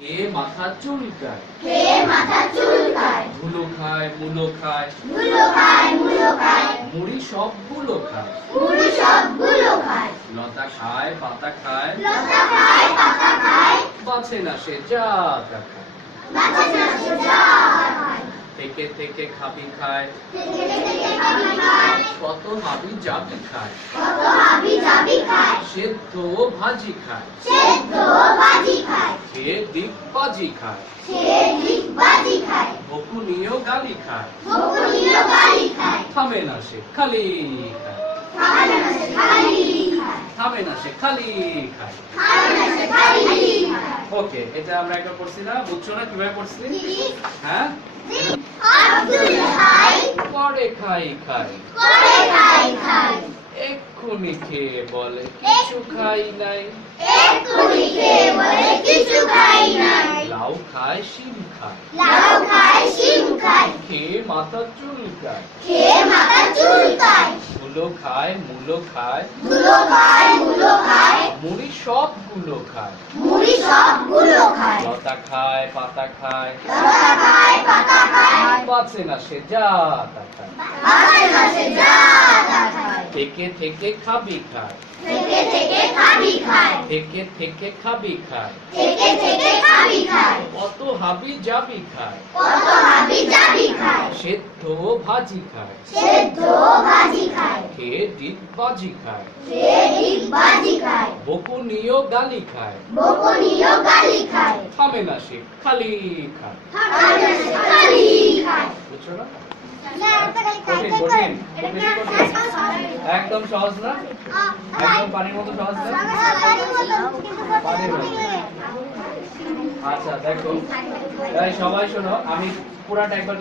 কে মাথা চুলকায়, কে মাথা চুলকায়, ধুলো খায়, মুলো খায়, ধুলো খায়, মুলো খায়, মুড়ি সবগুলো খায়, মুড়ি সবগুলো খায়, লতা খায়, পাতা খায়, লতা খায়, পাতা খায়, বাঁচে না সে যা তা খায়, বাঁচে না সে যা খায়, থেকে থেকে খাবি খায়, থেকে থেকে খাবি খায়, কত হাবি জাবি খায়, কত হাবি জাবি খায়, সেদ্ধ ভাজি খায়, সেদ্ধ ভাজি খায়, খেয়ে ডিগবাজি খায়, সে ডিগবাজি খায়, বকুনিও গালি খায়, বকুনিও গালি খায়, থামে না সে খালি খায়, খায় না সে খালি খায়, থামে না সে খালি খায়। খায় না সে খালি খায়। ওকে, এটা আমরা একটা পড়ছি না, বুঝছো না কিভাবে পড়ছি? হ্যাঁ, আব্দুল হাই পরে খাই খাই, করে খাই খাই, এক্ষুনি খেয়ে বলে কিছু খাই নাই, এক্ষুনি খেয়ে বলে কিছু খাই নাই, লাউ খায় শিম খায়, লাউ খায়, শিম খায়, খেয়ে মাথা চুলকায়, খেয়ে মাথা চুলকায়, ধুলো খায়, মুলো খায়, ধুলো খায়, মুলো খায়, মুড়ি সবগুলো খায়, মুড়ি সবগুলো খায়, লতা খায়, পাতা খায়, লতা খায়, পাতা খায়, বাঁচে না সে যা তা খায়, বাঁচে না সে যা তা খায়, থেকে থেকে খাবি খায়, থেকে থেকে খাবি খায়, থেকে থেকে খাবি খায়, থেকে থেকে খাবি খায়, কত হাবি জাবি খায়, কত হাবি জাবি খায়, সেদ্ধ ভাজি খায়, সেদ্ধ ভাজি খায়, খেয়ে ডিগবাজি খায়, সে ডিগবাজি খায়, বকুনিও গালি খায়, বকুনিও গালি খায়, থামে না সে খালি খায়। খায় না সে খালি খায়। বুঝছো না? কঠিন কঠিন বেশি কঠিন। একদম সহজ না, একদম পানির মতো সহজ না। পানির মতো। আচ্ছা দেখো, তাই সবাই শোনো, আমি পুরাটা একবার